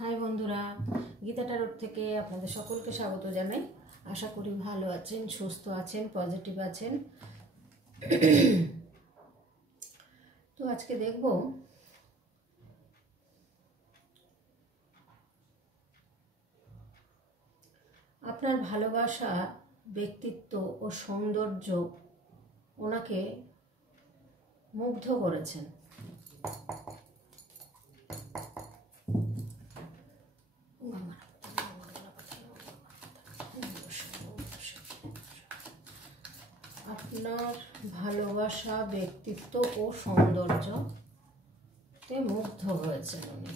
High বন্ধুরা, Gita tarot থেকে আপনাদের সকলকে স্বাগত জানাই। আশা করি ভালো আছেন, সুস্থ আছেন, পজিটিভ আছেন। তো আজকে দেখব আপনার ভালোবাসা, ব্যক্তিত্ব ও সৌন্দর্য ওনাকে মুগ্ধ করেছেন। আপনার ভালোবাসা, ব্যক্তিত্ব ও সৌন্দর্যতে মুগ্ধ হয়েছেন উনি।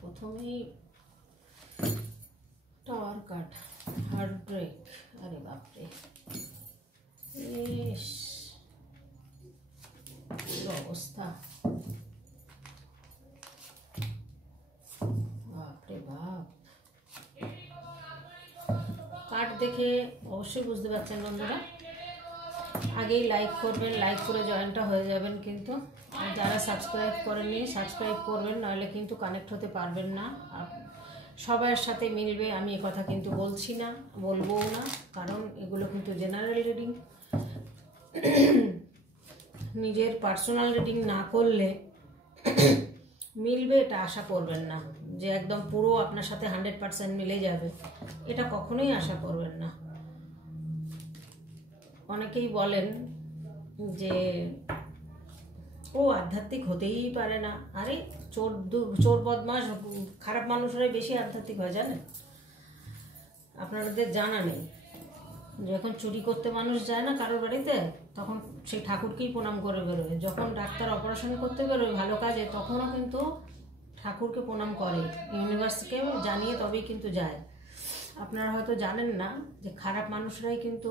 প্রথমেই টাওয়ার কার্ড, হার্ট ব্রেক। আরে বাপরে, অবস্থা, বাপরে বাপ। কার্ড দেখে অবশ্যই বুঝতে পারছেন বন্ধুরা। আগেই লাইক করবেন, লাইক করে জয়েনটা হয়ে যাবেন। কিন্তু যারা সাবস্ক্রাইব করেননি সাবস্ক্রাইব করবেন, নইলে কিন্তু কানেক্ট হতে পারবেন না। সবার সাথে মিলবে আমি এ কথা কিন্তু বলছি না, বলবও না, কারণ এগুলো কিন্তু জেনারেল রিডিং। নিজের পার্সোনাল রিডিং না করলে মিলবে এটা আশা করবেন না, যে একদম পুরো আপনার সাথে 100% মিলে যাবে, এটা কখনোই আশা করবেন না। অনেকেই বলেন যে ও আধ্যাত্মিক হতেই পারে না। আরে চোর বদমাশ খারাপ মানুষরাই বেশি আধ্যাত্মিক হয়, জানেন? আপনাদের জানা নেই, যখন চুরি করতে মানুষ যায় না কারোর বাড়িতে, তখন সেই ঠাকুরকেই প্রণাম করে বেরোয়। যখন ডাক্তার অপারেশন করতে বেরোয় ভালো কাজে, তখনও কিন্তু ঠাকুরকে প্রণাম করে, ইউনিভার্সকে জানিয়ে তবেই কিন্তু যায়। আপনারা হয়তো জানেন না যে খারাপ মানুষরাই কিন্তু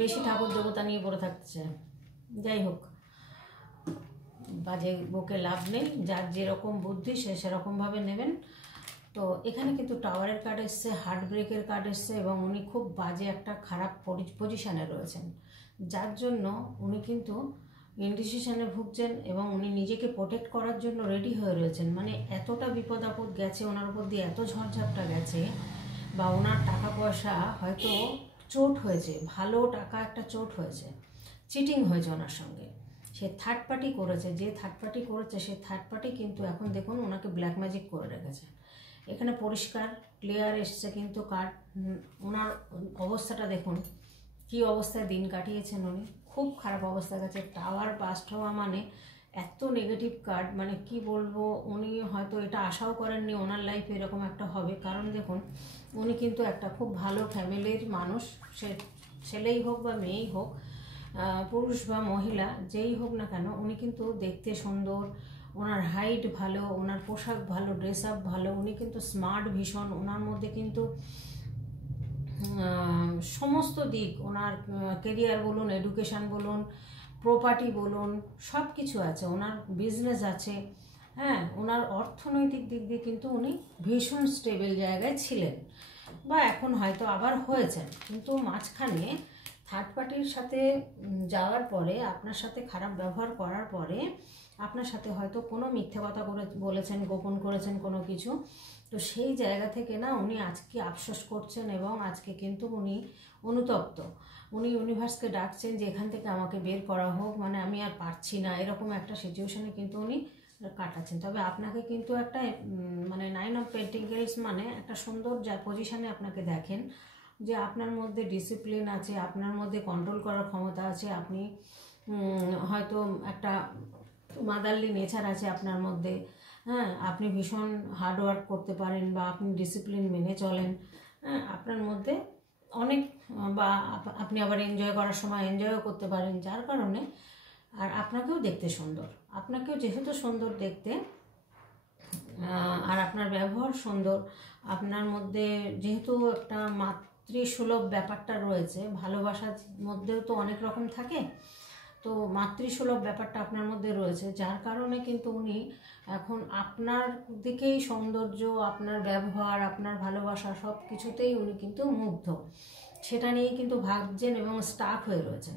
বেশি ঠাকুর দেবতা নিয়ে পড়ে থাকছে। যাই হোক, বাজে বকে লাভ নেই, যার যেরকম বুদ্ধি সে সেরকমভাবে নেবেন। তো এখানে কিন্তু টাওয়ারের কার্ড এসছে, হার্ট ব্রেকের কার্ড এসছে, এবং উনি খুব বাজে একটা খারাপ পজিশানে রয়েছেন, যার জন্য উনি কিন্তু ইনডিসিশনে ভুগছেন এবং উনি নিজেকে প্রোটেক্ট করার জন্য রেডি হয়ে রয়েছেন। মানে এতটা বিপদ আপদ গেছে ওনার উপর দিয়ে, এত ঝড়ঝাপটা গেছে, বা ওনার টাকা পয়সা হয়তো চোট হয়েছে, ভালো টাকা একটা চোট হয়েছে, চিটিং হয়েছে ওনার সঙ্গে। সে থার্ড পার্টি করেছে, যে থার্ড পার্টি করেছে সে থার্ড পার্টি কিন্তু এখন দেখুন ওনাকে ব্ল্যাক ম্যাজিক করে রেখেছে। এখানে পরিষ্কার ক্লিয়ার এসছে কিন্তু কার্ড। ওনার অবস্থাটা দেখুন, কি অবস্থায় দিন কাটিয়েছেন উনি, খুব খারাপ অবস্থা গেছে। টাওয়ার বাস্ট হওয়া মানে এত নেগেটিভ কার্ড, মানে কি বলবো, উনি হয়তো এটা আশাও করেননি ওনার লাইফে এরকম একটা হবে। কারণ দেখুন উনি কিন্তু একটা খুব ভালো ফ্যামিলির মানুষ, সে ছেলেই হোক বা মেয়েই হোক, পুরুষ বা মহিলা যেই হোক না কেন, উনি কিন্তু দেখতে সুন্দর, ওনার হাইট ভালো, ওনার পোশাক ভালো, ড্রেস আপ ভালো, উনি কিন্তু স্মার্ট ভীষণ। ওনার মধ্যে কিন্তু সমস্ত দিক, ওনার কেরিয়ার বলুন, এডুকেশান বলুন, প্রপার্টি বলুন, সব কিছু আছে, ওনার বিজনেস আছে। হ্যাঁ, ওনার অর্থনৈতিক দিক দিয়ে কিন্তু উনি ভীষণ স্টেবল জায়গায় ছিলেন, বা এখন হয়তো আবার হয়েছেন। কিন্তু মাঝখানে থার্ড পার্টির সাথে যাওয়ার পরে, আপনার সাথে খারাপ ব্যবহার করার পরে, আপনার সাথে হয়তো কোনো মিথ্যে কথা বলেছেন, গোপন করেছেন কোনো কিছু। তো সেই জায়গা থেকে না উনি আজকে আফসোস করছেন, এবং আজকে কিন্তু উনি অনুতপ্ত। উনি ইউনিভার্সকে ডাকছেন যে এখান থেকে আমাকে বের করা হোক, মানে আমি আর পারছি না, এরকম একটা সিচুয়েশনে কিন্তু উনি কাটাচ্ছেন। তবে আপনাকে কিন্তু একটা মানে 9 অফ পেন্টিকেলস মানে একটা সুন্দর যা পজিশানে আপনাকে দেখেন, যে আপনার মধ্যে ডিসিপ্লিন আছে, আপনার মধ্যে কন্ট্রোল করার ক্ষমতা আছে, আপনি হয়তো একটা মাদারলি নেচার আছে আপনার মধ্যে। হ্যাঁ, আপনি ভীষণ হার্ডওয়ার্ক করতে পারেন, বা আপনি ডিসিপ্লিন মেনে চলেন। হ্যাঁ, আপনার মধ্যে অনেক, বা আপনি আবার এনজয় করার সময় এনজয়ও করতে পারেন, যার কারণে আর আপনাকেও দেখতে সুন্দর, আপনাকেও যেহেতু সুন্দর দেখতে, আর আপনার ব্যবহার সুন্দর, আপনার মধ্যে যেহেতু একটা মাতৃসুলভ ব্যাপারটা রয়েছে, ভালোবাসার মধ্যেও তো অনেক রকম থাকে। তো মাতৃসুলভ ব্যাপারটা আপনার মধ্যে রয়েছে, যার কারণে কিন্তু উনি এখন আপনার দিকেই সৌন্দর্য, আপনার ব্যবহার, আপনার ভালোবাসা সব কিছুতেই উনি কিন্তু মুগ্ধ, সেটা নিয়েই কিন্তু ভাবছেন এবং স্টাক হয়ে রয়েছেন।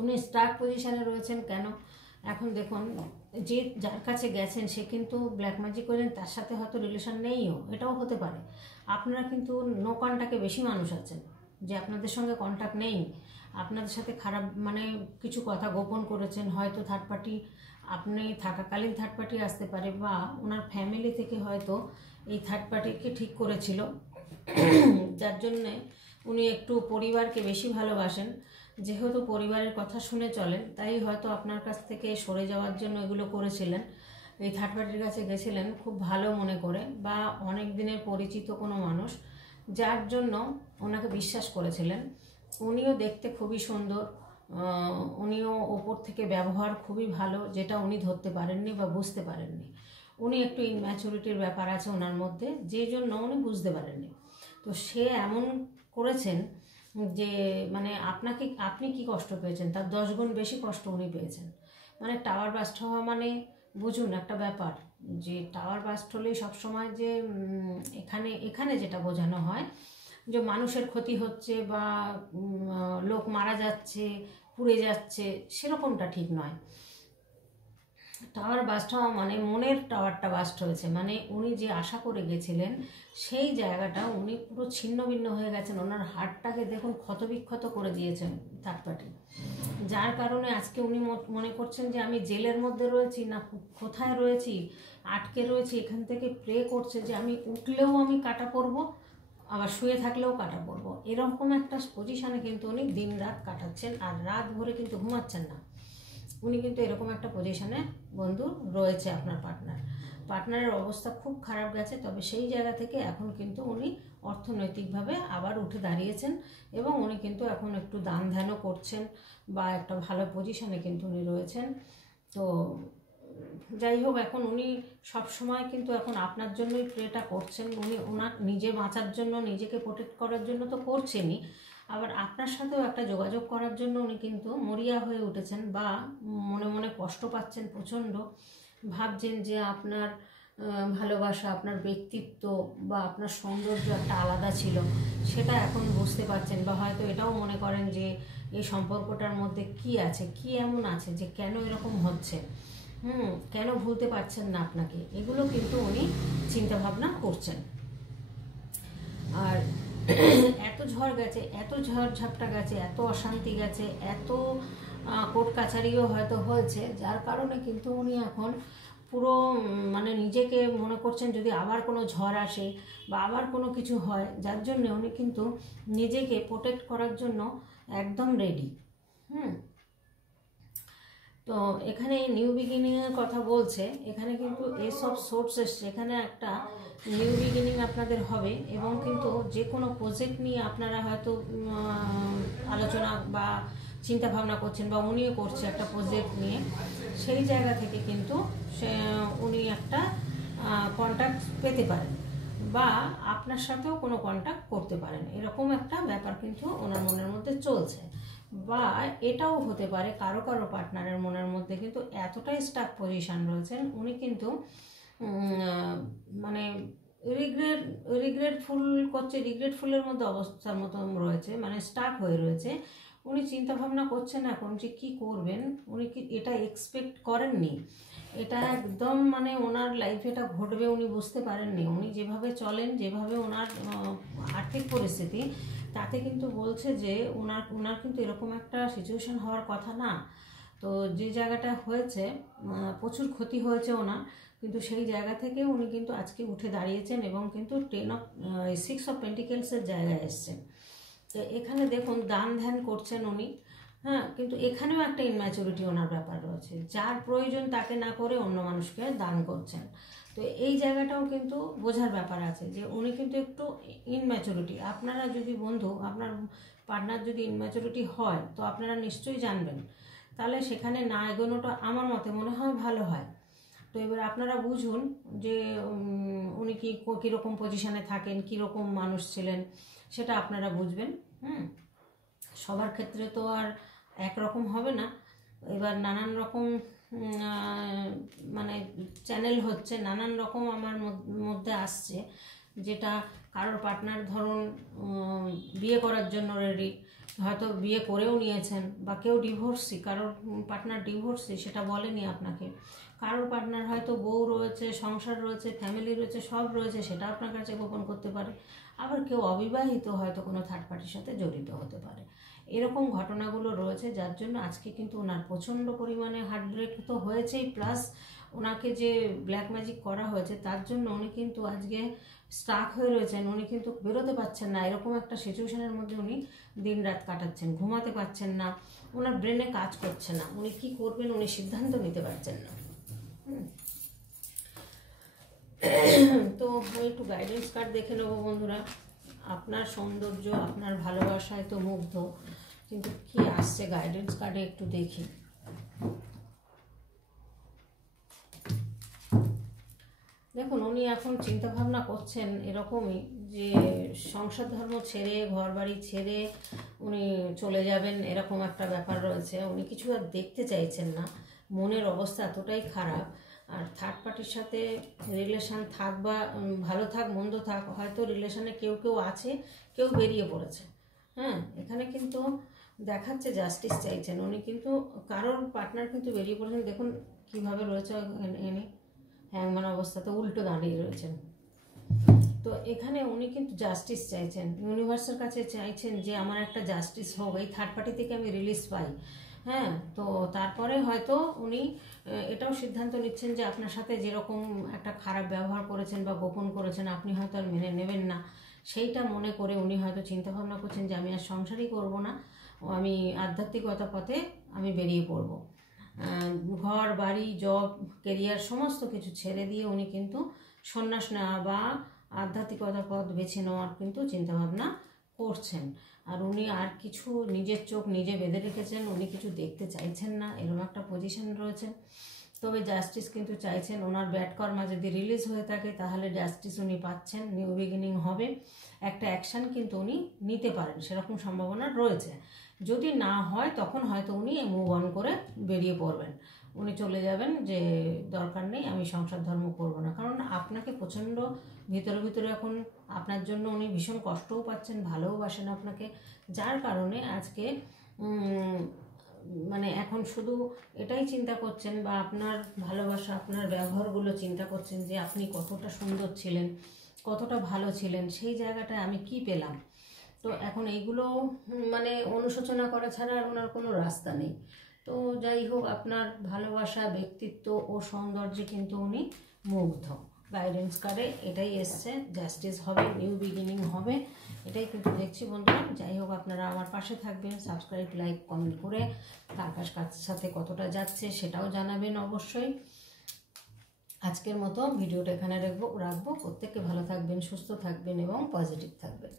উনি স্টাক পজিশানে রয়েছেন কেন? এখন দেখুন, যে যার কাছে গেছেন সে কিন্তু ব্ল্যাক ম্যাজিক করেন, তার সাথে হয়তো রিলেশন নেইও, এটাও হতে পারে। আপনারা কিন্তু নো কন্ট্যাক্টে বেশি মানুষ আছেন, যে আপনাদের সঙ্গে কন্ট্যাক্ট নেই, আপনাদের সাথে খারাপ মানে কিছু কথা গোপন করেছেন, হয়তো থার্ড পার্টি আপনি থাকাকালীন থার্ড পার্টি আসতে পারে, বা ওনার ফ্যামিলি থেকে হয়তো এই থার্ড পার্টিকে ঠিক করেছিল, যার জন্যে উনি একটু পরিবারকে বেশি ভালোবাসেন। যেহেতু পরিবারের কথা শুনে চলেন, তাই হয়তো আপনার কাছ থেকে সরে যাওয়ার জন্য এগুলো করেছিলেন। এই থার্ড পার্টির কাছে গেছিলেন খুব ভালো মনে করে, বা অনেক দিনের পরিচিত কোনো মানুষ, যার জন্য ওনাকে বিশ্বাস করেছিলেন। উনিও দেখতে খুবই সুন্দর, উনিও ওপর থেকে ব্যবহার খুবই ভালো, যেটা উনি ধরতে পারেননি বা বুঝতে পারেননি। উনি একটু ইনম্যাচুরিটির ব্যাপার আছে ওনার মধ্যে, যে জন্য উনি বুঝতে পারেননি। তো সে এমন করেছেন যে মানে আপনি কি কষ্ট পেয়েছেন, তার 10 গুণ বেশি কষ্ট উনি পেয়েছেন। মানে টাওয়ার বাস্ট হওয়া মানে বুঝুন একটা ব্যাপার, যে টাওয়ার বাস্ট হলেই সবসময় যে এখানে যেটা বোঝানো হয় যে মানুষের ক্ষতি হচ্ছে বা লোক মারা যাচ্ছে, পুড়ে যাচ্ছে, সেরকমটা ঠিক নয়। টাওয়ার বাস্ট হওয়া মানে মনের টাওয়ারটা বাস্ট হয়েছে, মানে উনি যে আশা করে গেছিলেন সেই জায়গাটা উনি পুরো ছিন্ন ভিন্ন হয়ে গেছেন। ওনার হার্টটাকে দেখুন ক্ষতবিক্ষত করে দিয়েছেন থার্ড পার্টি, যার কারণে আজকে উনি মনে করছেন যে আমি জেলের মধ্যে রয়েছি না কোথায় রয়েছি, আটকে রয়েছি। এখান থেকে প্রে করছে যে আমি উঠলেও আমি কাটা পড়বো, আবার শুয়ে থাকলেও কাটা পড়বো। এরকম একটা পজিশানে কিন্তু উনি দিন রাত কাটাচ্ছেন, আর রাত ভরে কিন্তু ঘুমাচ্ছেন না। উনি কিন্তু এরকম একটা পজিশানে বন্ধু রয়েছে। আপনার পার্টনারের অবস্থা খুব খারাপ গেছে, তবে সেই জায়গা থেকে এখন কিন্তু উনি অর্থনৈতিকভাবে আবার উঠে দাঁড়িয়েছেন, এবং উনি কিন্তু এখন একটু দান ধ্যানও করছেন, বা একটা ভালো পজিশানে কিন্তু উনি রয়েছেন। তো যাই হোক, এখন উনি সবসময় কিন্তু এখন আপনার জন্যই প্রেটা করছেন। উনি ওনার নিজে বাঁচার জন্য, নিজেকে প্রোটেক্ট করার জন্য তো করছেনই, আবার আপনার সাথেও একটা যোগাযোগ করার জন্য উনি কিন্তু মরিয়া হয়ে উঠেছেন, বা মনে মনে কষ্ট পাচ্ছেন প্রচণ্ড। ভাবছেন যে আপনার ভালোবাসা, আপনার ব্যক্তিত্ব বা আপনার সৌন্দর্য একটা আলাদা ছিল, সেটা এখন বুঝতে পারছেন, বা হয়তো এটাও মনে করেন যে এই সম্পর্কটার মধ্যে কি আছে, কি এমন আছে যে কেন এরকম হচ্ছে, কেন ভুলতে পারছেন না আপনাকে, এগুলো কিন্তু উনি চিন্তাভাবনা করছেন। আর এত ঝড় গেছে, এত ঝড় ঝাপটা গেছে, এত অশান্তি গেছে, এত কোর্ট কাছারিও হয়তো হয়েছে, যার কারণে কিন্তু উনি এখন পুরো মানে নিজেকে মনে করছেন যদি আবার কোনো ঝড় আসে বা আবার কোনো কিছু হয়, যার জন্য উনি কিন্তু নিজেকে প্রোটেক্ট করার জন্য একদম রেডি। তো এখানে নিউ বিগিনিংয়ের কথা বলছে, এখানে কিন্তু এসব সোর্স এসছে, এখানে একটা নিউ বিগিনিং আপনাদের হবে, এবং কিন্তু যে কোনো প্রজেক্ট নিয়ে আপনারা হয়তো আলোচনা বা চিন্তা ভাবনা করছেন, বা উনিও করছে একটা প্রজেক্ট নিয়ে, সেই জায়গা থেকে কিন্তু উনি একটা কন্ট্যাক্ট পেতে পারেন, বা আপনার সাথেও কোনো কন্ট্যাক্ট করতে পারেন, এরকম একটা ব্যাপার কিন্তু ওনার মনের মধ্যে চলছে। বা এটাও হতে পারে কারো কারো পার্টনারের মনের মধ্যে কিন্তু এতটাই স্টাক পজিশন রয়েছেন, উনি কিন্তু মানে রিগ্রেটফুলের মধ্যে অবস্থার মতো রয়েছে, মানে স্টাক হয়ে রয়েছে। উনি চিন্তা ভাবনা করছেন এখন যে কী করবেন, উনি কি এটা এক্সপেক্ট করেননি, এটা একদম মানে ওনার লাইফে এটা ঘটবে উনি বুঝতে পারেননি। উনি যেভাবে চলেন, যেভাবে ওনার আর্থিক পরিস্থিতি, তাতে কিন্তু বলছে যে ওনার কিন্তু এরকম একটা সিচুয়েশন হওয়ার কথা না। তো যে জায়গাটা হয়েছে, প্রচুর ক্ষতি হয়েছে ওনার, কিন্তু সেই জায়গা থেকে উনি কিন্তু আজকে উঠে দাঁড়িয়েছেন, এবং কিন্তু 6 অফ পেন্টিকেলসের জায়গায় এসছেন। তো এখানে দেখুন দান ধ্যান করছেন উনি, কিন্তু এখানেও একটা ইনম্যাচুরিটি ওনার ব্যাপার রয়েছে, যার প্রয়োজন তাকে না করে অন্য মানুষকে দান করছেন। তো এই জায়গাটাও কিন্তু বোঝার ব্যাপার আছে যে উনি কিন্তু একটু ইনম্যাচুরিটি। আপনারা যদি বন্ধু, আপনার পার্টনার যদি ইনম্যাচুরিটি হয়, তো আপনারা নিশ্চয়ই জানবেন, তাহলে সেখানে না এগোনোটা আমার মতে মনে হয় ভালো হয়। তো এবার আপনারা বুঝুন যে উনি কীরকম পজিশানে থাকেন, কীরকম মানুষ ছিলেন, সেটা আপনারা বুঝবেন। সবার ক্ষেত্রে তো আর একরকম হবে না। এবার নানান রকম মানে চ্যানেল হচ্ছে, নানান রকম আমার মধ্যে আসছে, যেটা কারোর পার্টনার ধরুন বিয়ে করার জন্য রেডি, হয়তো বিয়ে করেও নিয়েছেন, বা কেউ ডিভোর্সি, কারোর পার্টনার ডিভোর্সি সেটা বলেনি আপনাকে, কারোর পার্টনার হয়তো বউ রয়েছে, সংসার রয়েছে, ফ্যামিলি রয়েছে, সব রয়েছে, সেটা আপনার কাছে গোপন করতে পারে। আবার কেউ অবিবাহিত, হয়তো কোনো থার্ড পার্টির সাথে জড়িত হতে পারে। এরকম ঘটনাগুলো রয়েছে, যার জন্য আজকে কিন্তু ওনার প্রচণ্ড পরিমাণে হার্টব্রেক তো হয়েছেই, প্লাস ওনাকে যে ব্ল্যাক ম্যাজিক করা হয়েছে তার জন্য উনি কিন্তু আজকে স্টাক হয়ে রয়েছেন, উনি কিন্তু বেরোতে পারছেন না। এরকম একটা সিচুয়েশনের মধ্যে উনি দিন রাত কাটাচ্ছেন, ঘুমাতে পারছেন না, ওনার ব্রেনে কাজ করছে না, উনি কি করবেন উনি সিদ্ধান্ত নিতে পারছেন না। তো আমি একটু গাইডেন্স কার্ড দেখে নেবো বন্ধুরা। আপনার সৌন্দর্য, আপনার ভালোবাসায় তো মুগ্ধ, কিন্তু কি আসছে গাইডেন্স কার্ডে একটু দেখি। দেখুন, উনি এখন চিন্তা ভাবনা করছেন এরকমই, যে সংসার ধর্ম ছেড়ে, ঘর বাড়ি ছেড়ে উনি চলে যাবেন, এরকম একটা ব্যাপার রয়েছে। উনি কিছু আর দেখতে চাইছেন না, মনের অবস্থা এতটাই খারাপ। আর থার্ড পার্টির সাথে রিলেশান থাক বা ভালো থাক মন্দ থাক, হয়তো রিলেশানে কেউ কেউ আছে, কেউ বেরিয়ে পড়েছে। হ্যাঁ, এখানে কিন্তু দেখাচ্ছে জাস্টিস চাইছেন উনি, কিন্তু কারোর পার্টনার কিন্তু বেরিয়ে পড়েছেন। দেখুন কীভাবে রয়েছে এনে হ্যাংম্যান অবস্থাতে উল্টো দাঁড়িয়ে রয়েছেন। তো এখানে উনি কিন্তু জাস্টিস চাইছেন, ইউনিভার্সের কাছে চাইছেন যে আমার একটা জাস্টিস হোক, এই থার্ড পার্টি থেকে আমি রিলিজ পাই। হ্যাঁ, তো তারপরে হয়তো উনি এটাও সিদ্ধান্ত নিচ্ছেন যে আপনার সাথে যেরকম একটা খারাপ ব্যবহার করেছেন বা গোপন করেছেন, আপনি হয়তো আর মেনে নেবেন না। সেইটা মনে করে উনি হয়তো চিন্তাভাবনা করছেন যে আমি আর সংসারই করব না, আমি আধ্যাত্মিকতা পথে আমি বেরিয়ে পড়ব। ঘর বাড়ি জব কেরিয়ার সমস্ত কিছু ছেড়ে দিয়ে উনি কিন্তু সন্ন্যাস নেওয়া বা আধ্যাত্মিকতা পথ বেছে নেওয়ার কিন্তু চিন্তাভাবনা করছেন। আর উনি আর কিছু নিজের চোখ নিজে বেঁধে রেখেছেন, উনি কিছু দেখতে চাইছেন না, এরকম একটা পজিশন রয়েছে। তবে জাস্টিস কিন্তু চাইছেন, ওনার ব্যাড কর্মা যদি রিলিজ হয়ে থাকে তাহলে জাস্টিস উনি পাচ্ছেন, নিউ বিগিনিং হবে, একটা অ্যাকশান কিন্তু উনি নিতে পারেন, সেরকম সম্ভাবনা রয়েছে। যদি না হয় তখন হয়তো উনি মুভ অন করে বেরিয়ে পড়বেন, উনি চলে যাবেন যে দরকার নেই, আমি সংসার ধর্ম করব না। কারণ আপনাকে প্রচণ্ড ভিতরে ভিতরে এখন আপনার জন্য উনি ভীষণ কষ্টও পাচ্ছেন, ভালোবাসেন আপনাকে, যার কারণে আজকে মানে এখন শুধু এটাই চিন্তা করছেন, বা আপনার ভালোবাসা আপনার ব্যবহারগুলো চিন্তা করছেন যে আপনি কতটা সুন্দর ছিলেন, কতটা ভালো ছিলেন, সেই জায়গাটায় আমি কি পেলাম। তো এখন এইগুলো মানে অনুশোচনা করা ছাড়া আর ওনার কোনো রাস্তা নেই। তো যাই হোক, আপনার ভালোবাসা, ব্যক্তিত্ব ও সৌন্দর্যে কিন্তু উনি মুগ্ধ। গাইডেন্স কার্ডে এটাই এসছে, জাস্টিস হবে, নিউ বিগিনিং হবে, এটাই কিন্তু দেখছি বন্ধুরা। যাই হোক, আপনারা আমার পাশে থাকবেন, সাবস্ক্রাইব, লাইক, কমেন্ট করে কার কার সাথে কতটা যাচ্ছে সেটাও জানাবেন অবশ্যই। আজকের মতো ভিডিওটা এখানে রাখবো। প্রত্যেকে ভালো থাকবেন, সুস্থ থাকবেন এবং পজিটিভ থাকবেন।